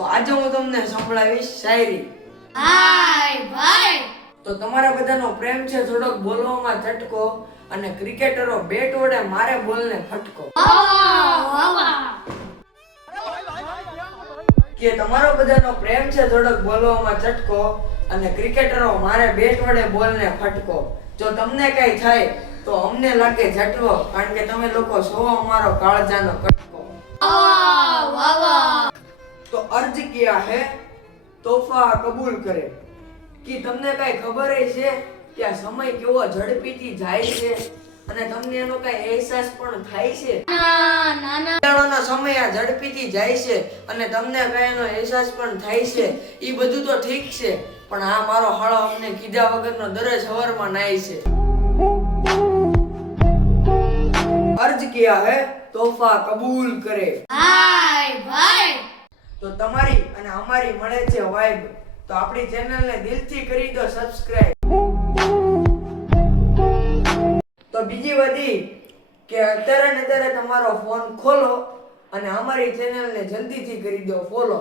તો આજે હું તમને સંભળાવીશ શાયરી. હાય ભાઈ. તો તમારા બધાનો પ્રેમ છે થોડોક બોલવામાં ઝટકો, અને ક્રિકેટરો બેટ વડે મારે બોલને ફટકો. કે તમારો બધાનો પ્રેમ છે થોડોક બોલવામાં ઝટકો, અને ક્રિકેટરો મારે બેટ વડે બોલને ફટકો. જો તમને કઈ થાય તો અમને લાગે ઝટકો, કારણ કે તમે લોકો છો અમારો કાળજાનો કટકો. તો અર્જ કિયા હે તોહફા કબૂલ કરે. કે તમને કઈ ખબર છે કે આ સમય કેવો ઝડપીથી જાય છે, અને તમને એનો કઈ અહેસાસ પણ થાય છે? ઉનાળાનો સમય આ ઝડપીથી જાય છે અને તમને કઈ એનો અહેસાસ પણ થાય છે. ઈ બધું તો ઠીક છે, પણ આ મારો હાળો અમને કીધા વગરનો દરરોજ સવારમાં નાય છે. અર્જ કિયા હે તોહફા કબૂલ કરે. હાય ભાઈ. તો તમારી અને અમારી મળે છે વાઇબ. તો આપણી ચેનલને દિલથી કરી દો સબસ્ક્રાઇબ. તો બીજી વધી કે અત્યારે તમારો ફોન ખોલો અને અમારી ચેનલને જલ્દીથી કરી દો ફોલો.